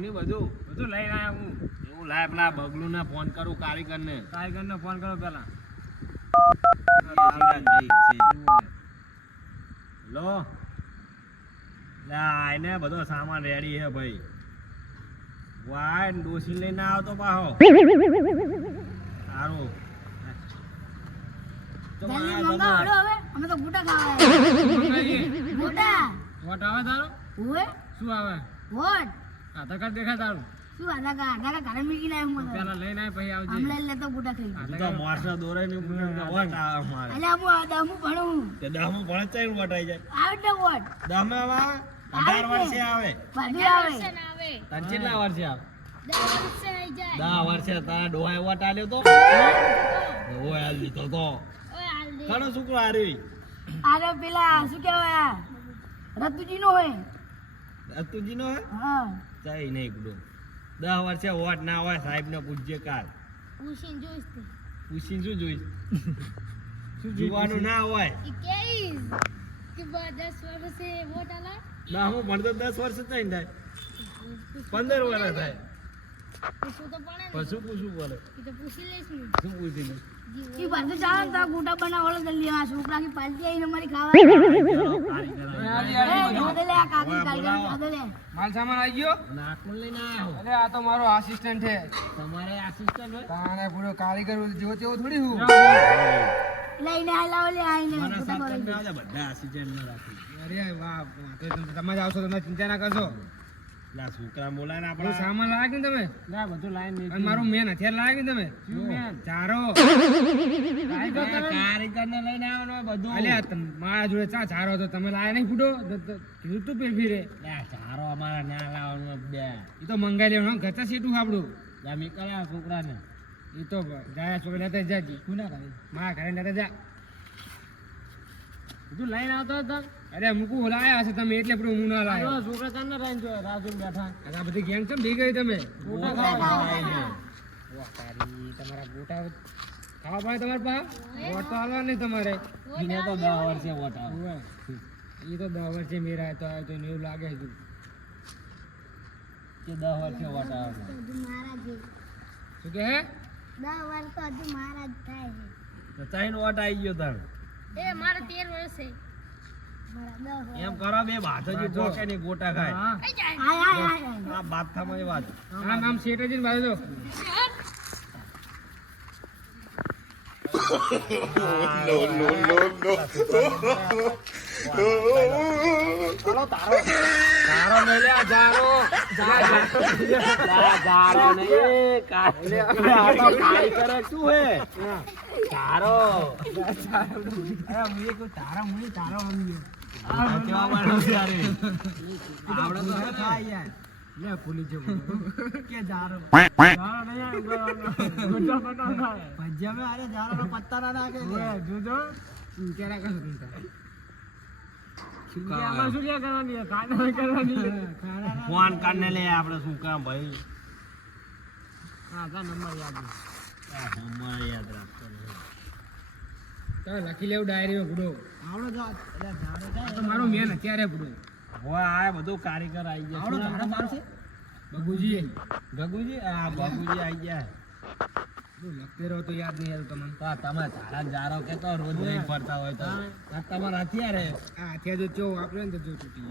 નહીં બધું લઈને આવ્યા હું. એવું લાય પેલા બગલુને ફોન કરું કારીગરને ફોન કરો પેલા. લો આઈને બધો સામાન રેડી છે ભાઈ. વાય ડોસી લઈને આવતો પાહો સારું. અમે તો ગોટા ખાવા ગોટા વોટ આવે તારો? ઓએ શું આવે? વોટ આધાર કાર્ડ દેખાય તારું? શું આધાર કાર્ડ ઘરે મૂકીને આવ્યો હું પેલા લઈને આય પછી આવજે. હમણે લેતો ગોટા ખાઈ તો મોરસો દોરે ને વોટ આવે મારે. અલ્યા હું દમું ભણું તે દહમું ભણે ચાઈ વોટ આવી જાય. આવે ને વોટ દહમે આવે 18 વર્ષે આવે. બધું આવે તને કેટલા વર્ષે આવે? 10 વર્ષે તારા ડોહાએ વોટ આલ્યો તો? ઓય આલ દીધો તો. ઘણો છોકરો હારી. અરે પેલા શું કહેવાય રતુજી નો હોય. અતુજી નો હે? હા ચાઈ નહીં ગુડો. 10 વર્ષે વોટ ના હોય સાહેબ ને પૂછજે કાલ. પૂછીને શું જોઈશ? જોવાનું ના હોય. ના હું ભણતો 10 વર્ષ થાય ને થાય 15 વર્ષ થાય પછી પૂછવું પડે. શું પૂછી લે? ઈ બધું ચાલે તો ગોટા બનાવવાનો જલ્દી આ છોકરા ની પાર્ટી આવીને મારી ખાવા લે આ કાકી કાકી લે માલ સામાન આવી ગયો. નાખું લઈને આવ્યો. અરે આ તો મારો આસિસ્ટન્ટ છે. તમારે આસિસ્ટન્ટ હોય? તાણે પૂરો કારીગર જેવો તેવો થોડી હું. લઈને આલાવ લે આઈને મારા ગોટા સાથ બનાવી. તમને આવે બધા આસિસ્ટન્ટ ને રાખી. અરે વાહ તો તમે જ આવશો તમે ચિંતા ના કરશો. લા છોકરા બોલાય ને આપણો આપણા સામાન લાગે ને તમે લા બધું લાઈન અને મારું મેન હથિયાર લાગે ને તમે ચારો કારીગર ને લઈને આવવાનો બધું. અલ્યા મારા જોડે ચા ચારો તો તમે લાયા નહીં ફૂટો કીધું તું પેફી રે લા ચારો અમારા ના લાવવાનો બે. એ તો મંગાઈ લેવાનું ઘરતા સીટું આપણું લા નીકળ્યા છોકરાને. એ તો જાય છોકરા નતા જાજી કોના ઘરે મારા ઘરે નતા જા બધું લઈને આવતો હતો. અરે મૂકું લાયા હશે તમે એટલે પૂરું હું ના લાયો છોકરા તમને લઈને જોયો રાજુ બેઠા. અને આ બધી ગેંગ કેમ ભી ગઈ તમે ગોટા ખાવા વાહ તારી તમારા ગોટા ખાવા પડે તમારે પા વોટ તો હાલવા નહીં તમારે એને તો 10 વર્ષે વોટ આવે. એ તો 10 વર્ષે મેરા તો આવ્યો તો એને એવું લાગે છે કે 10 વર્ષે વોટ આવે. શું કે હે 10 વર્ષ તો હજુ મારા જ થાય છે. તો ત્રણ વોટ આવી ગયો તાર. મારા 10 એમ કરો બે ભાથજી પોકે ને ગોટા ખાય. હા આ બાથામાં વાત. આ નામ શેઠજી ને બાજુ તારો નહીં લે જારો. જારો નહીં કાઈ કરે શું હે તારો. અરે મુએ કો તારા મુએ તારો મમ્મી કેવા માણો યાર. આવડે તો હે થાય યાર લે ભૂલી જો કે જારો જારો નહીં ગોટા બનાવ. ભજીયા મે અરે જારો નો પત્તા ના નાખે જોજો કેરા કસ તું ફોન કાઢને લે આપણે શું કામ ભાઈ. નંબર યાદ નંબર યાદ રાખતો નહીં. લખી લેવું ડાયરીમાં બુડો આવડો તો મારો મેન અત્યારે બુડો હોય આ બધું કારીગર આવી ગયા. આવડો ઝાડો મારો છે બગુજી ગગુજી આ બાબુજી આવી ગયા. લખતે રહો તો યાદ નહીં આવતું તમને તો તમે ઝાડા જારો કે તો રોજ લઈને ફરતા હોય તો આ તમારા હથિયારે આ અત્યારે જો ચો વાપરે ને તો જો તૂટી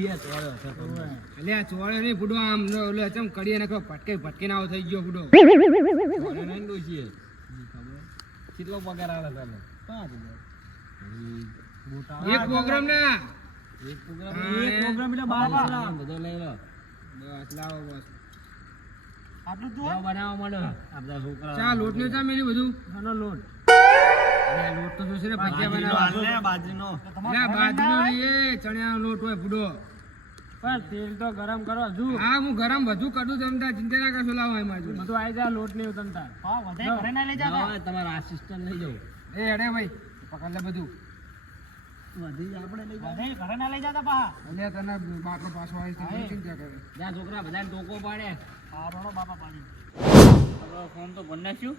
ગયો તોડ્યો છે તમને. એટલે આ ચોળે નહીં બુડો આમ ઓલે ચમ કડીએ નાખો ભટકે ના થઈ ગયો બુડો તોડ્યો નહીં ડોશીએ. કેટલો પગાર આવે તને? 5,000. એક પ્રોગ્રામ ના એક પ્રોગ્રામ એક પ્રોગ્રામ એટલે 12 બધો લઈ લો. બસ લાવો બસ આટલું તું બનાવવા માંડો આપણા છોકરા. ચા લોટ ને ચા મેલી બધું આનો લોટ. અરે લોટ તો જોશે ને ભજીયા બનાવવા બાજરીનો. ના બાજરીનો નહીં એ ચણિયાનો લોટ હોય બુડો પણ તેલ તો ગરમ કરો હજુ. હા હું ગરમ બધું કરું તમતા ચિંતા ના કરશો લાવો એમાં જો બધું આવી જાય લોટ નહીં તમતા. ઘરે ના લઈ જતા તમારા આસિસ્ટન્ટ લઈ જાઓ. એ અડે ભાઈ પકડ લે બધું વધી આપણે લઈ જાઓ. ઘરે ના લઈ જતા પા અલ્યા તને બાટલો પાછો આવી છે ચિંતા કરે જ્યાં છોકરા બધાને ટોકો પાડે. રોડો બાપા પાડી ફોન તો ભરી નાખ્યું.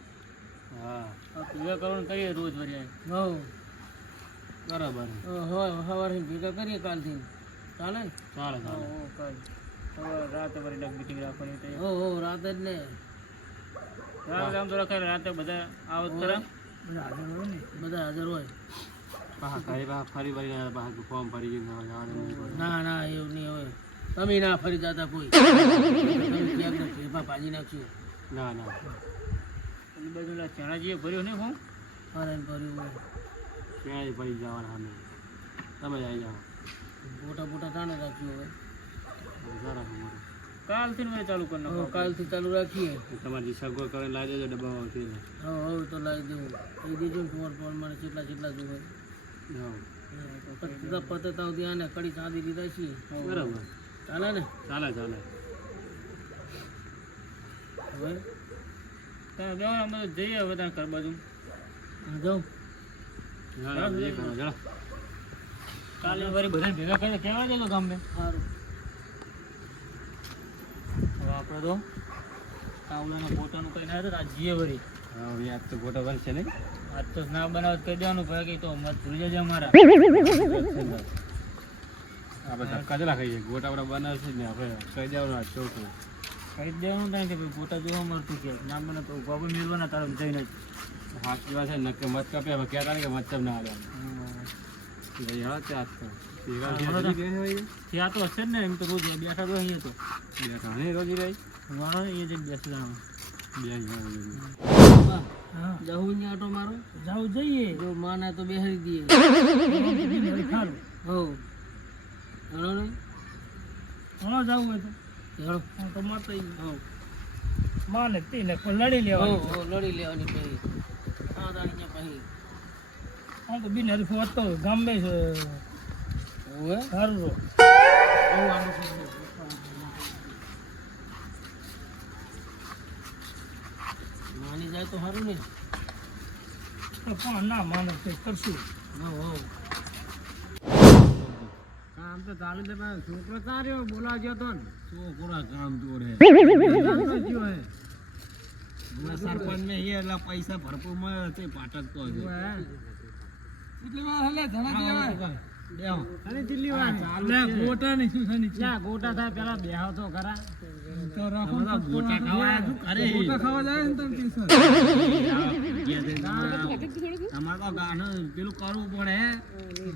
હા ભેગા કરવાનું કરીએ રોજ વરિયા. બરાબર. સવારે ભેગા કરીએ કાલથી ચાલે ને ચાલે કાલ રાતે વળી મીટિંગ રાખવાની તો હો રાતે જ ને રાતે આમ તો રખાય રાતે બધા આવત ખરા બધા હાજર હોય ફરી વળી ફોર્મ ભરી ગયું ના એવું નહીં હોય તમે ના ફરી જતા કોઈ ફેરફા ભાજી નાખશું ના એ બાજુ ચણાજીએ ભર્યો ને હું અરે ભર્યું હોય ત્યાં ભરી જવાના અમે તમે આવી જાઓ મોટા તાણે રાખ્યું હવે કાલથી મેં ચાલુ કરી નાખો કાલથી ચાલુ રાખીએ તમારી સગવડ કરીને લાવી દેજો ડબ્બા હવે તો લાવી દેવું એ દેજો ને તમારે ફોન મને કેટલા જોઈએ પતે ત્યાં આને કડી ચાંદી લીધા છીએ બરાબર ચાલે ને ચાલે હવે તમે બે અમે જઈએ હવે ત્યાં ઘર બાજુ જાઉં કાલે ફરી બધા ભેગા કરીને કહેવા દેજો ગામને સારું હવે આપણે તો કાવલાના પોતાનું કઈ ના હતા જીએ વળી આજ તો ગોટા ભરી છે ને આજ તો ના બનાવત કહી દેવાનું ભાઈ તો મત ભૂલી જજો અમારા આપણે ધક્કા ચલા ખાઈએ ગોટા આપણા બનાવશે જ ને આપણે કહી દેવાનું આજ ચોખ્ખું કહી દેવાનું થાય કે ભાઈ ગોટા જોવા મળતું કે ના બને તો બાબુ મેળવાના તારે જઈને જ સાચી વાત છે નક્કી મત કાપે હવે કહેતા ને કે મતલબ ના આવે ત્યાં તો હશે જ ને એમ તો રોજ બેઠા તો અહીંયા તો બેઠા નહીં રોજ રહી વાળો એ જ બેસી જવું ને આટો મારો જાવ જઈએ જો માને તો બેહાડી દઈએ ખારું હો હલો નહીં હલો જવું હોય તો હલો તો મત હો માને તેને લડી લેવાની હો લડી લેવાની પછી હા દાણીયા પછી હા તો બિન હરી ફોટો ગામે છે ઓએ સારું રો માની જાય તો સારું ને પણ ના માને તે કરશું કામ તો ચાલુ છે પણ છોકરો તાર્યો બોલાવજો તો ને છોકરા કામ ચોર હે સરપંચ ને એટલે પૈસા ભરપૂર મળે તે પાટક તો છે એટલે વાર હલે ધણા દેવા બેહો અને દિલ્હી વાર ચાલે ગોટા ને શું થની છે ગોટા થાય પેલા બેહો તો ખરા તો રાખો ગોટા ખાવા શું કરે ગોટા ખાવા જાય ને તમે ટીસર અમાર તો ગાનો પેલું કરવું પડે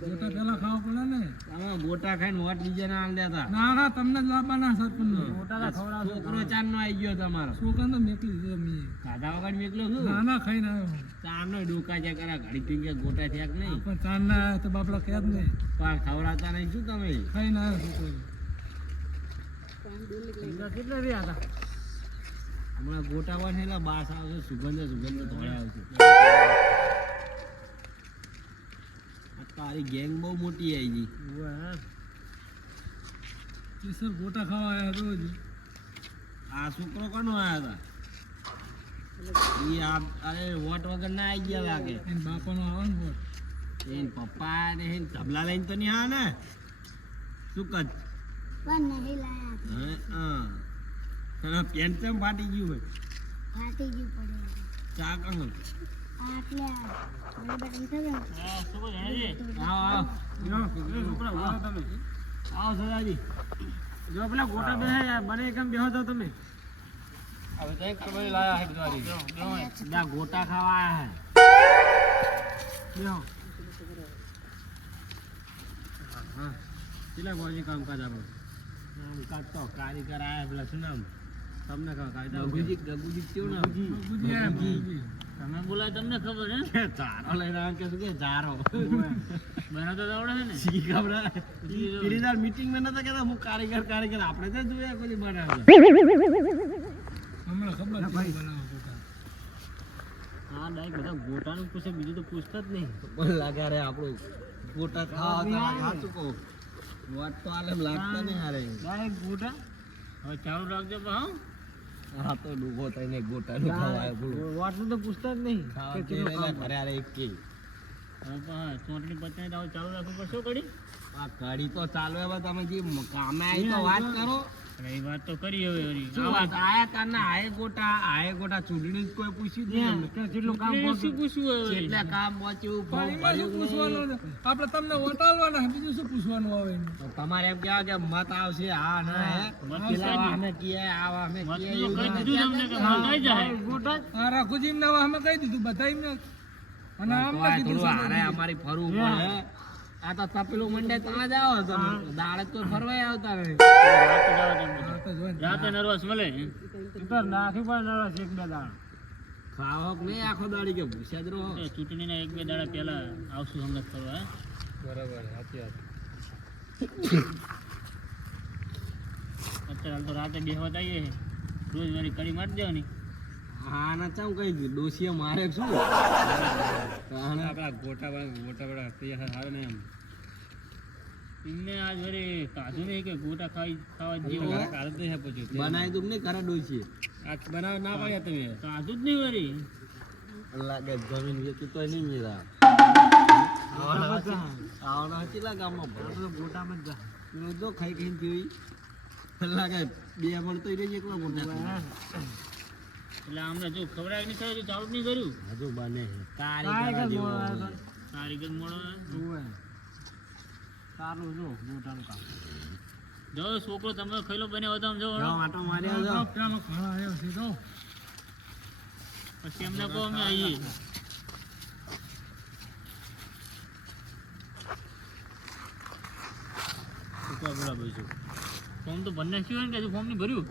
ગોટા પેલા ખાવા પડે ને તમે ગોટા ખાઈને વોટ બીજે ના આલ દેતા ના તમને જ લાવવાના સરપંચ ગોટા ખવડાવ છોકરો ચાર નો આવી ગયો તમારો છોકરા તો મેકલી છે મી ખાધા વગર મેકલો છું ના ખાઈને આવ્યો ચાર નો ડોકા જે કરા ઘડી પીંગે ગોટા થયા કે નહીં પણ ચાર ના તો બાપડા કે જ નહીં પણ ખવડાવતા નહીં શું તમે ખાઈને આવ્યો છોકરો કેટલા રહ્યા હતા હમણાં ગોટા વાળેલા બાસ આવશે સુગંધ ધોળા આવશે તારી ગેંગ બહુ મોટી આવી ગઈ સર ગોટા ખાવા આવ્યા રોજ આ છોકરો કોનો આવ્યા હતા અરે વોટ વગર ના આવી ગયા લાગે બાપાનો આવે ને વોટ એને પપ્પા ને તબલા લઈને તો નહીં આવે ને શું કર પેન્ટ કેમ ફાટી ગયું ભાઈ ચા કામ આવો સદાજી જો પેલા ગોટા બે બને કેમ બેહો તો તમે હવે કઈ ખબર લાયા હે બધારી ગોટા ખાવા આયા હે બેહો હા કેટલા ગોળજી કામકાજ આપણું કામકાજ તો કારીગર આયા પેલા શું નામ તમને ખબર ગગુજી કેવું નામ તમે બોલાય તમને ખબર હે ચારો લઈને આવે કે શું કે ચારો બનાવતો તો આવડે છે ને શી ખબર પેલીદાર મીટિંગ માં નતા કહેતા હું કારીગર આપણે તો જોયા કોઈ બનાવતા હમણાં ખબર ભાઈ હા ડાયરેક્ટ બધા ગોટાનું પૂછે બીજું તો પૂછતા જ નહીં પણ લાગે રે આપણું ગોટા ખાવા સાચું કહું વાત તો આલે લાગતા નહીં હારે ડાયરેક્ટ ગોટા હવે ચાલુ રાખજો હા હા તો ડૂબો થઈને ગોટાનું ખવાય વાટનું તો પૂછતા જ નહીં કે ઘરે આરે એક કે હા ચોટણી પચાઈ દાવ ચાલુ રાખવું પડશે કડી આ કડી તો ચાલુ હવે તમે જે કામે આવી તો વાત કરો અને એ વાત તો કરી હવે વળી. શું વાત આયા તારના આયે ગોટા ચૂંટણી જ કોઈ પૂછ્યું જ નહીં કે જેટલું કામ એ શું પૂછવું હવે વળી? કેટલા કામ પહોંચ્યું પણ એમાં શું પૂછવાનું છે? આપણે તમને વોટ આલવાના, બીજું શું પૂછવાનું આવે એમાં? તો તમારે એમ કહેવાય કે મત આવશે હા ના હે મત પેલા આવશે. અમે કીએ આવા અમે મત કીએ તો એવું કહી ના દીધું તમને કે મત આવી જાય. ગોટા જ. આ રાખુજી ને અમે કહી દીધું બધા એમને. અને આમ તો આ કીધું થોડું છે. હારે અમારી ફરવું પડે આ તો તપેલું મંડે ત્યાં જ આવો તમે દાડે તો ફરવાય આવતા નથી રાતે જાઓ તમે. આ તો જોઈને. રાતે નર્વસ મળે નાખી પણ નરસ એક બે દાડા ખાવો કે નહીં આખો દાડી કે ભૂસ્યા જ રહો એ ચૂંટણીના 1-2 દાડા પહેલા આવશું હમણાં કરવા હે? બરાબર, સાચી વાત. અત્યારે હાલ તો રાતે બેહવા જ આવીએ છીએ. રોજ વાળી કડી મારી દેવાની. હા ના ચમ કઈ ગયું ડોસીએ મારે શું આપણા ગોટા વાળા તૈયાર આવે ને એમ એમને આજ વળી કાઢું નહીં કે ગોટા ખાવા જેવો કાઢ નહીં પછી બનાવી તું નહીં ખરા ડોસીએ આ બનાવ ના પાડ્યા તમે કાઢું જ નહીં વળી લાગે જમીન વેચી તો નહીં મેરા આવના કેટલા ગામમાં ગોટામાં જ જો ખાઈ ખાઈને જોઈ લાગે બે મળતો રહી એકલા ગોટા એટલે આમને જો ખવડાવી નહીં થયું ચાલુ જ નહીં કર્યું હજુ બને કારીગર કારીગર મોડો સારું જો ગોટાનું કામ જો છોકરો તમે ખૈલો બન્યો હતો આમ જો આટો માર્યો જાઓ પેલો ખાણો આવ્યો છે તો. પછી એમને કહો અમે આવીએ બરાબર છે ફોર્મ તો ભરી નાખ્યું હોય ને કે હજુ ફોર્મ નહીં ભર્યું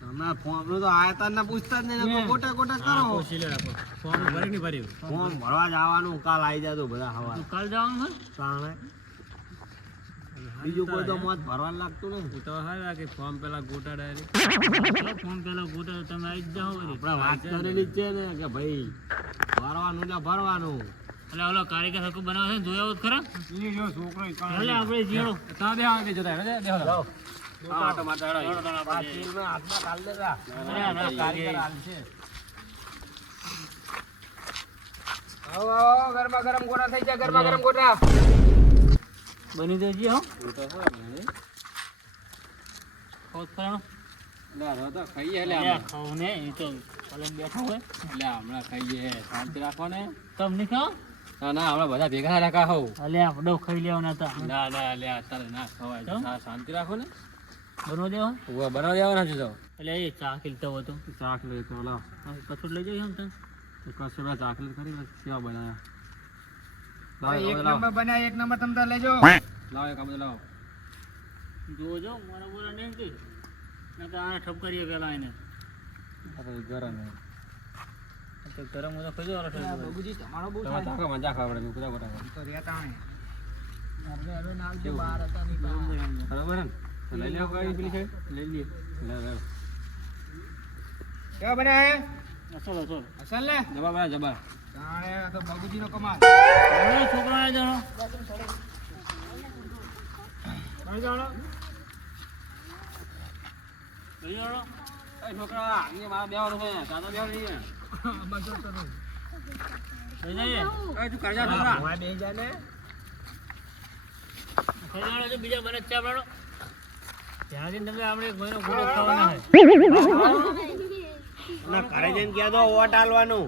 તમે ફોન તો આયતા ને પૂછતા જ નહીં ગોટા ગોટા કરો ફોર્મ ભરી નહીં ભર્યું ફોન ભરવા જવાનું કાલ આવી જાતો બધા હવા તો કાલ જવાનું હોય તાણે બીજું કોઈ તો મત ભરવાનું લાગતું નહીં તો હા કે ફોર્મ પેલા ગોટા ડાયરેક્ટ ફોર્મ પેલા ગોટા તમે આવી જ જાઓ વળી. આપણે વાત કરેલી જ છે ને કે ભાઈ ભરવાનું એટલે ભરવાનું એટલે ઓલો કારીગર હરખું બનાવે છે ને જોયા હોત ખરા છોકરો એટલે આપણે જીણો ત્યાં બે આવે જોતા હાટો માટે હાડો. હાથમાં કાલ દેતા કારીગર હાલશે આવો ગરમા ગરમ ગોટા થઈ જાય ગરમા ગરમ ગોટા બની દેજી હો ખાવ ખરા ખાઈએ ખાવું ને એ તો પલંગ બેઠો હોય એટલે હમણાં ખાઈએ શાંતિ રાખો ને તમ નહીં ખાઓ ના ના હમણાં બધા ભેગા રાખા હોવ અલે આપણે ખાઈ લેવાના હતા ના ના લે અત્યારે ના ખવાય કેમ? હા, શાંતિ રાખો ને બનવા દેવા ઉભા બનાવી દેવાના છે તો એટલે એ ચા ખીલતો હતો ચાક લઈ તો લાવ કચોટ લઈ જાય એમ તને કશે બે ચાકલેટ કરી સેવા બનાવ્યા એક નંબર તમે લેજો. લાવ એક આમ લાવ જોજો મારા બોરા નહીં કે આને ઠપ કરીએ પેલા એને ગરમ તો ગરમ હોય તો ખાઈ જવાનો ઠપ બાબુજી તમારો બહુ તમે ચાખો મજા ખાવા પડે બધા બધા તો રહેતા નહીં. બરાબર ને તો લઈ લેવો કઈ પેલી છે લઈ લઈએ લે લે કેવા બન્યા હે? અસલ અસલ અસલ ને? જબા બરા જબા તાણે આ તો બાબુજીનો કમાલ. છોકરા આવી જાણો લઈ જાણો એ છોકરા અહીંયા મારા બેવાનું છે તાતો બેવાનું નહીં આમાં જો તો નહીં. લઈ જઈએ એ તું કરજા છોકરા બે જા ને. ખાઈ જાણો તો બીજા મને ચા પાડો ત્યાં જઈને તમે આપણે એક મહિનો ગોળો ખાવાના હોય ના ઘરે જઈને ક્યાં તો ઓટ આલવાનું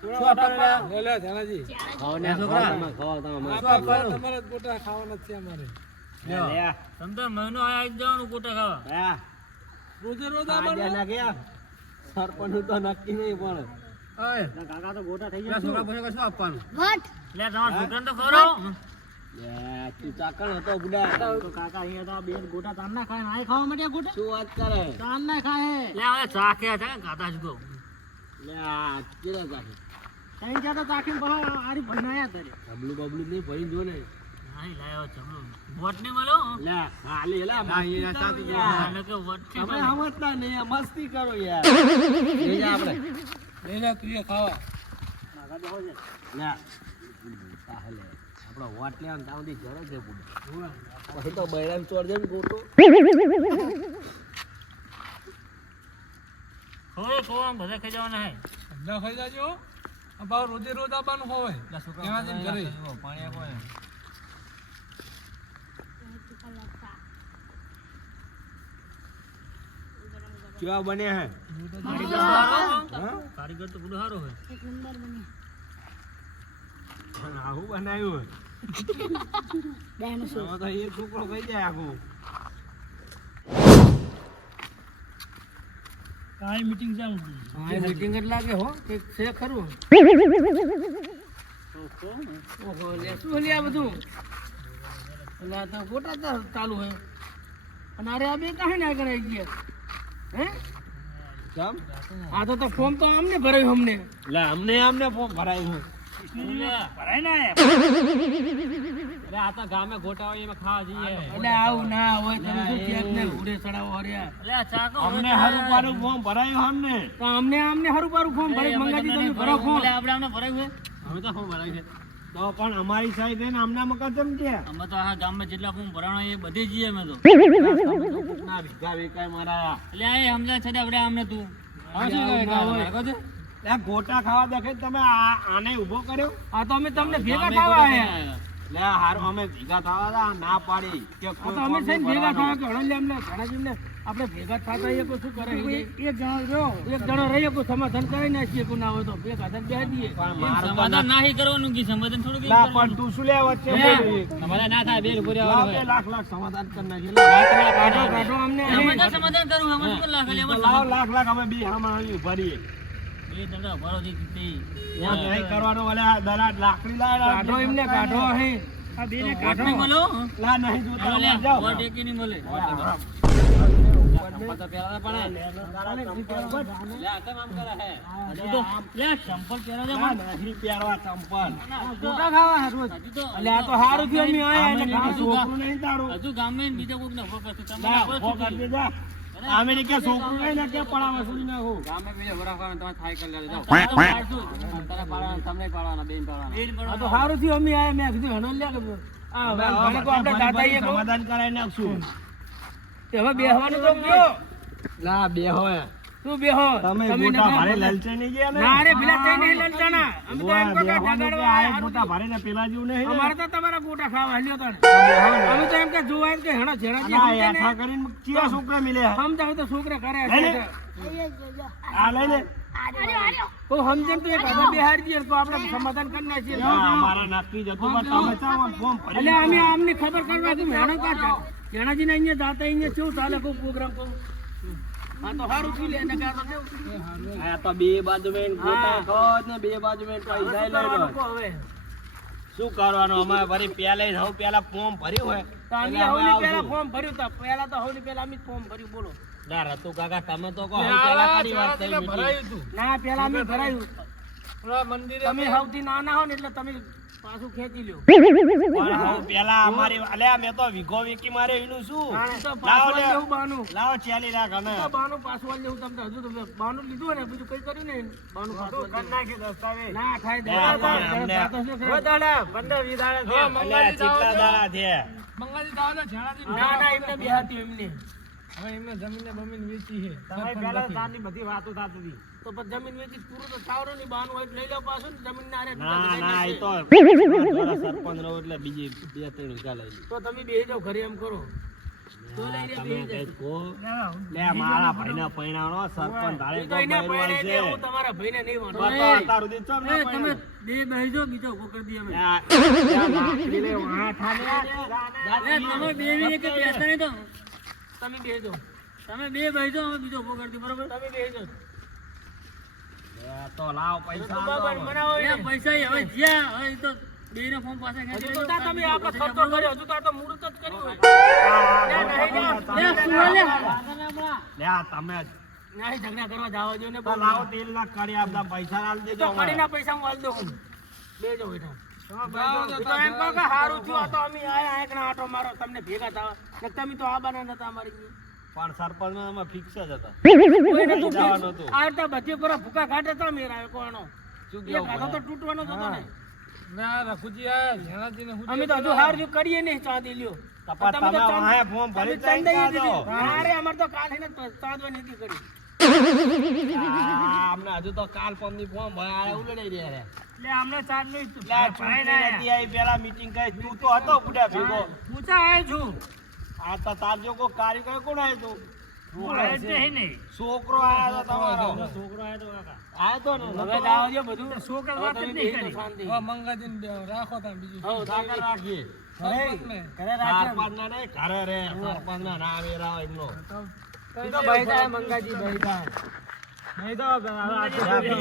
શું આપવાનું? લે લે ધનાજી. ખાઓ ને છોકરા ખાઓ તમે શું આપવાનું? તમારે જ ગોટા ખાવાના જ છે અમારે. લે તમે તો મહિનો આયા જ જવાનું ગોટા ખાવા હા રોજે રોજ આજે આવવાનું? ના ગયા સરપંચ તો નક્કી નહીં પણ ઓય, કાકા તો ગોટા થઈ પેલા છોકરા પૂછે કે શું આપવાનું વટ એટલે તમારા છોકરાને તો ખરો લે તું ચાકણ હતો બુડા તો કાકા અહીંયા તો આ બે ગોટા તાન ના ખાય નાય ખાવા માટે ગોટા શું વાત કરે તાન ના ખાય લે હવે ચાખે છે કાતા જ તો લે આ કેરા ચાકે કઈ જ્યાં તો ચાખીને બહાર આરી ભણાયા તારે બબલું બબલું નહીં ભરી જો ને નાઈ લાયો ચમલો વોટ ને મળ્યો લે હાલી લે માહિયા ચાકી આને કે વોટ છે આપણે સમજતા નહીં આ મસ્તી કરો યાર લઈ જા આપણે લે લે તું એ ખાવા. લે સાહલે આપણો વાટ લેવાનું તાવડી જરે છે બુડા પછી તો બૈરામ ચોર દે ને ગોટો હોય કોમ બધા ખાઈ જવાના હે ધંધા ખાઈ જાજો. આ ભાવ રોજે રોજ આવવાનું હોય. એમાં જઈને ઘરે. પાણી આપો ને કેવા બને હે કારીગર તો બધું સારો હોય. એક નંબર બની આવું બનાવ્યું ડાયનોસોર તો એ છોકરો કઈ જાય આખું કાંઈ મીટિંગ ચાલુ હા મીટિંગ જ લાગે હો કે છે ખરું. ઓહો લે શું લે આ બધું એટલે આ તો ગોટા તો ચાલુ હે અને અરે આ બે કાંઈ ના આગળ આવી ગયા હે કેમ આ તો ફોર્મ તો આમને ભરાયું અમને લે અમને ફોર્મ ભરાયું ભરાય ના અરે આ તો ગામે ગોટા હોય એમાં ખાવા જઈએ. એટલે આવું ના હોય તમે શું ચેક ને ઉડે ચડાવો હર્યા એટલે આ ચાકો અમને હારું પારું ફોર્મ ભરાયું અમને તો અમને હરું પારું ફોર્મ ભરી મંગાજી તમે ભરો ફોર્મ આપણે આમને ભરાયું છે. અમે તો ફોર્મ ભરાયું છે. તો પણ અમારી સાઈડ ને આમના મકા ચમ છે અમે તો આ ગામમાં જેટલા ફોર્મ ભરાણા એ બધે જઈએ અમે તો. ના ભીગા વેકાય મારા એટલે આ સમજાય છે આપણે આમને તું હા શું કહે લાગો છે. લે ગોટા ખાવા દેખે તમે આને ઊભો કર્યો આ તો અમે તમને ભેગા થવા આયા લે હારું અમે ભેગા થવા હતા ના પાડી કે આ તો અમે થઈને ભેગા થવા કે હણો લે અમને ઘણાજીને આપણે ભેગા થતા એ કોઈ શું કરે એક જણો રહીએ કોઈ સમાધાન કરી નાખીએ કોઈ ના હોય તો બે ખાધા બે દઈએ સમાધાન નાહી કરવાનું કે સમાધાન થોડું લા પણ તું શું લે વચ્ચે બોલી સમાધાન ના થાય બે રૂપિયા લાવ આવવાનું બે લાખ સમાધાન કરી નાખી કાઢો કાઢો અમને અમે તો સમાધાન કરવું અમે શું લાખ લે લાવ લાખ અમે બી આમાં આવી ભરીએ એ ધંધા ભરો દીધી ત્યાં નહીં કરવાનો ઓલે આ દલાલ લાકડી લાય કાઢો એમને કાઢો અહીં આ બેને કાઢો મળો લા નહીં જોતા લે જાઓ વોટ એકી નહીં મળે સંપલ તો પેલા પડે લે આ કેમ આમ કરે હે હજુ તો લે સંપલ પહેરા દે લા નહીં પહેરવા ચંપલ ગોટા ખાવા રોજ હજુ તો એટલે આ તો સારું થયું અમે આયા એટલે આ છોકરું નહીં તારું હજુ ગામે બીજા કોક ને ફોકસ છે તમે લા ફો કરી દે જા આમે કે છોકરું નહીં ને કે પડાવા છોડી નાખું ગામે બીજા વરાફાને તમે થાય કરી લેજો જાઓ તારા પાડવાના તમને પાડવાના બેન પાડવાના આ તો સારું થયું અમે આયા મેં કીધું હણો લે કે આ ભાઈ કો આપણે દાદાઈએ કહું સમાધાન કરાવી નાખશું કે હવે બેહવાનું તો કયો લા બે હોય તું બેહો તમે ગોટા ભારે લલચે નહીં ગયા ને ના રે પેલા તઈ નહીં લલચાના અમે તો એમ કહો કે જગાડવા આયા ગોટા ભારે ને પેલા જેવું નહીં ને અમારે તો તમારા ગોટા ખાવા હાલ્યો તને અમે તો એમ કે જોવા એમ કે હણો જેણા આ યાથા કરીને ચિયા છોકરા મિલે સમજાવ તો છોકરા કરે લઈ લે. આ લઈ લે તો સમજણ તો એક હજાર બિહારી દઈએ તો આપણે સમાધાન કરી નાખીએ અમારા નક્કી જ હતું પણ તમે ચાવો ફોર્મ ભરી એટલે અમે આમને ખબર કરવા કે મેણો કા જેણાજીને અહીંયા જાતા અહીંયા શું ચાલે કોઈ પ્રોગ્રામ કહું હા તો સારું થઈ લે એને કે આ તો કેવું આ તો બે બાજુ મેં ગોટા ખોદ ને બે બાજુ મેં પૈસા લઈ લો હવે શું કરવાનું અમારે વળી પેલા ફોર્મ ભર્યું હોય તો અમે હવની પહેલા ફોર્મ ભર્યું તા પહેલા તો હવની પહેલા અમે ફોર્મ ભર્યું બોલો ના રતુ કાકા તમે તો કહો પેલા કરી વાત થઈ મીઠી. ના પહેલા અમે ભરાયું મંદિરે તમે સૌથી નાના હો ને એટલે તમે પાછું ખેંચી લ્યો પણ હવે પેલા અમારી અલ્યા મેં તો વીઘો વીકી મારે એનું શું તો લાવો પાછું લે. લેવું બાનું લાવો ચાલી રાખ અને તો બાનું પાછું લેવું તમને હજુ તો બાનું લીધું હોય ને બીજું કઈ કર્યું ને બાનું પાછું નાખી દસ્તાવેજ ના થાય દે હા, અમને. અલ્યા ચીટલા દાડા છે બંગાળી દાવાનો ઝાડાથી ના ના એમને બેહાતી એમને હવે એમને જમીને બમીને વેચી છે બધી વાતો થતી હતી તો પછી જમીન વેચી પૂરું તો થાવરો ની બાનું હોય લઈ લો પાછું ને જમીન ના રે ના ના એ તો સરપંચ રહો એટલે બીજી બે ત્રણ વીઘા લઈ લે તો તમે બેહી જાઓ ઘરે એમ કરો તો લઈ લે તમે બેહી કઈ જાઓ કહો લે મારા ભાઈના પૈણાનો સરપંચ ધારે એ તો એને બનવાનું પૈણે છે દે, હું તમારા ભાઈને નહીં વાંધો. બતો અત્યાર સુધી ચમ ના તમે પૈણ્યો? બે બેહીજો બીજો ઉભો કરી દઈએ અમે લ્યા, લાકડી લે, વાંઠ આલ્યા. તમે બે વીએ કે બેસતા નહીં તો તમે બેહી જાઓ તમે બે બેહીજો અમે બીજો ઉભો કરી દઈએ બરોબર તમે બેહી જાઓ લે, તો લાવ પૈસા બાબા લાવો. બનાવો એ પૈસા ઈ હવે જ્યાં હવે ઈ તો બેયનો ફોર્મ પાસે હજુ ખેંચી તો લેજો. તા તમે આપણે ખર્ચો કર્યો હજુ તો આ તો મુહૂર્ત જ કર્યું હોય લે, નહીં જા. લે, સુવા લે. લે, આ તમે જ. નહીં ઝઘડા કરવા જાવા દો ને તો લાવો તેલના કડી આપતા પૈસા આલ દેજો તો અમારે. કડીના પૈસા હું આલ દઉં હું બે જાઓ બેઠા તો એમ કહો કે હારું થયું આ તો અમે આયા એકના આટો મારો તમને ભેગા થવા ને તમે તો આ બાના નતા અમારી પણ સરપંચ અમે ફિક્સ જ હતા કોઈ નતું જવાનું હતું. આ તો બધી પર ભૂકા ઘાટે તો મેર આવે કોનો શું એ કેવું ખાધો તો તૂટવાનો જ હતો ને ના રઘુજી આ ઝાડાજીને હું અમે તો હજુ હાર જો કરીએ નહીં ચાંદી લ્યો તપાસ તમે વાહે ફોર્મ ભરી તમે દઈ ચંદાઈ જાજો. દીધી અરે અમાર તો કાલ હેને ચાંદવા નથી કરી આ, અમને હજુ તો કાલ પમની ફોર્મ ભરાયા ઉલડાઈ રહ્યા છે. એટલે અમને ચાંદ નહીં લે, આ ચૂંટણી નથી આવી પેલા meeting કરી. તું તો હતો બુડા ભેગો. પૂછા આય છું આ તો તાર જો કોઈ કાર્યકર કોણ આવ્યું તું? છોકરો આયો તો તમારો છોકરો આવ્યો તો કાકા આયો તો ને હવે દાવા દો બધું છોકરા હવે વાત જ તમે નહીં બેહી તો કરી. શાંતિ. હવે મંગાજીને બે રાખો તમે બીજું હઉ, તાકાત રાખીએ. સરપંચને. ઘરે રાખીએ. સરપંચના નહીં, ઘરે રે સરપંચના નામ એ રાવ એમનો ઈ તો ભાઈ થાય મંગાજી ભાઈ થાય. નહીં તો હવે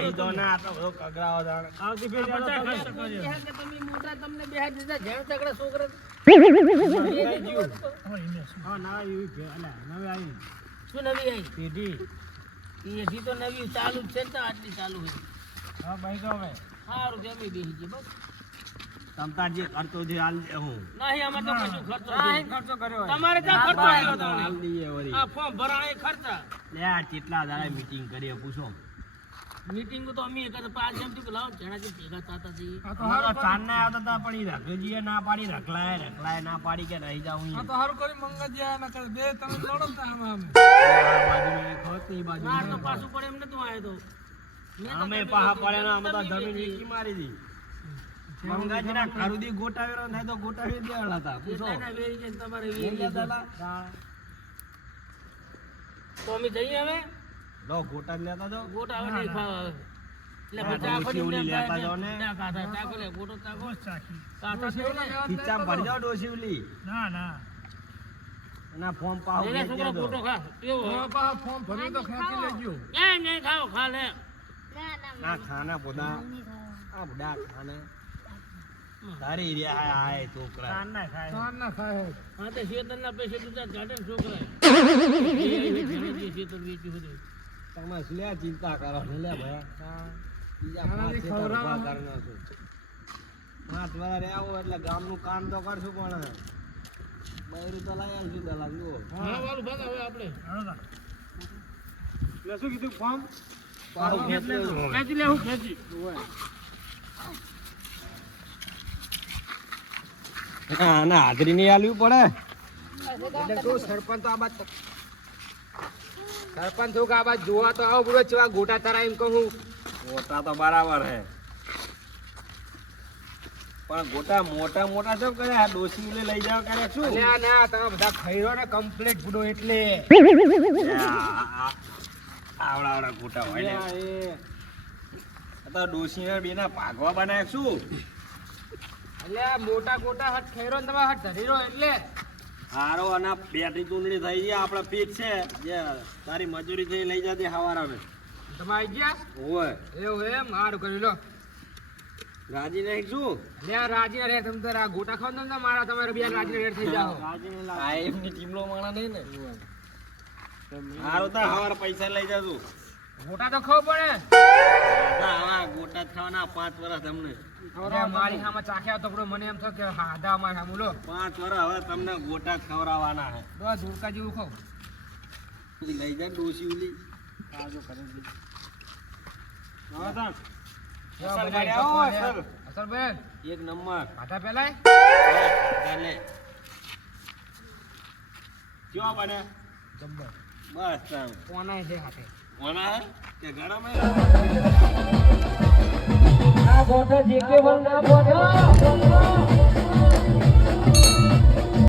ઈ તો ના આ તો બધો કગરાવો જાણે. આવતી ફેર પચાસ તો ખર્ચ કર્યો. કે તમે મોટા તમને બેહાડી દીધા જેણ તગડા છોકરા હવે એને શું? હા ના એવી અલા નવી આવી શું નવી આવી? પેઢી એસી તો નવી ચાલુ જ છે ને તો આટલી ચાલુ છે. હા ભાઈ તો હવે સારું જમી બેસી ગઈ બસ. તમતાર જે કરતો જે હાલ દે હું નહીં આમાં તો કશું ખર્ચો આ નહીં. ખર્ચો કર્યો હોય. તમારે ક્યાં ખર્ચો આવ્યો હાલ તમને? દઈએ વળી. આ ફોર્મ ભરાય એ ખર્ચા. લે આ કેટલા દાડા મીટિંગ કરીએ પૂછો મીટિંગ તો અમે એક જ પાંચ જેમ થયું કે લાવો જણાજી ભેગા થતા જઈએ. આ તો અમારા હારું ચાંદ ના આવતા હતા પણ ઈ રઘુજીએ ના પાડી રખલાય ના પાડી કે રહી જાઉં આ તો હારું કરી મંગાજી આયા ના કરે બે તમે લડો ને તો આમાં અમે બાજુ એક હોત ને ઈ બાજુ માર તો પાછું પડે એમ નતું આવ્યો તો. મેં તો અમે જમીન પાહા વેચી, પડે ને અમે તો જમીન જમીન વેચી. વેચી મારી દી મંગાજીના ખરુદી ગોટાવેલો થાય તો ગોટાવી દેવાના હતા પૂછો એટલાના વેરી છે ને તમારે લઈ વેરી લેતા છે. હતા? તો અમે જઈએ હવે લો ગોટા જ લેતા જાઓ. ગોટ આવે નહીં ખાવા હવે. એટલે હા, પછી ડોસી ઓલી લેતા જાઓ ને. ચાખો લે, ગોટો ચાખો. કાંઠા છે ને? ખીચામાં ભરી જાઓ ડોસી ઓલી ના ના એના ફોર્મ પાહો લે, લે, વેચી છોકરો દો. ગોટો ખા. કેવો હોય? હવે પાછા ફોર્મ ભર્યું તો ખેંચી લેજો એમ નહીં ખાઓ, ખા લે. ના ના ના ખાના બધા નહીં ખાવા. આ બુડા ખાના તારી રહ્યા આય છોકરા ચાંદ ના ખાય ચાર ના થાય હા તે શેતરના પૈસે તું તાર કાઢે ને છોકરા. શેતર વેચ્યું બધું. તમે લે ચિંતા કરો ને લે ભયા બીજા આનાથી પાંચ છે તો ખવડાવવાનું. ઉભા કરી નાખો. 5 વાર રહેવું એટલે ગામનું કામ તો કરશું પણ બૈરું તો લાયા છું દલાલ જુઓ હા વાલું ભાગ હવે આપણે એટલે શું કીધું ફોર્મ પાહુ ખેંચ લેજો. ખેંચી લે હું ખેંચી હા ના હાજરી નહીં આલવી પડે એટલે તું સરપંચ તો આ બાદ સરપંચ થયું કે આ બાદ જોવા તો આવો બધો ચેવા ગોટા તારા એમ કહું ગોટા તો બરાબર હે પણ ગોટા મોટા મોટા શું કરે આ ડોસી ઉલે લઈ જાવ કરે શું અને આ ના તમે બધા ખૈરો ને કમ્પ્લીટ બુડો એટલે આવડા ગોટા હોય ને આ તો ડોસી ને બેના ભાગવા બનાવે શું એટલે આ મોટા ગોટા હટ ખૈરો ને તમે હટ ધરીરો એટલે હારો અને બેટરી ચૂંટણી થઈ ગઈ આપડે પીઠ છે જે તારી મજૂરી થઈ લઈ જતી હવારાને તમે આવી ગયા ઓય એવું એમ સારું કર્યું લો રાજી નહીં શું લે આ રાજી રે તમે તારા ગોટા ખાવ ને તો મારા તમારે બે રાજી રેડ થઈ જાઓ આ એમની ટીમનો માણા નહીં ને હારું તો હવાર પૈસા લઈ જાશું ગોટા તો ખાવ પડે આવા ગોટા જ ખાવાના 5 વર્ષ તમને અરે મારી સામે ચાખ્યા તો પેલો મને એમ થયો કે હાદા માં સામું લો 5 વર્ષ હવે તમને ગોટા જ ખવડાવવાના હે તો ધૂળકા જેવું ખાવ લઈ જા ડોસી ઉલી અસલ ગાડી આવો, અસલ. અસલ બેન એક નંબર ખાધા પેલા ચાલે કેવા બને જબ્બર બસ તાવ કોના છે હાથે ઓના હે કે ગરમ હે આ ગોઠા જે કે વન ના બોલ્યો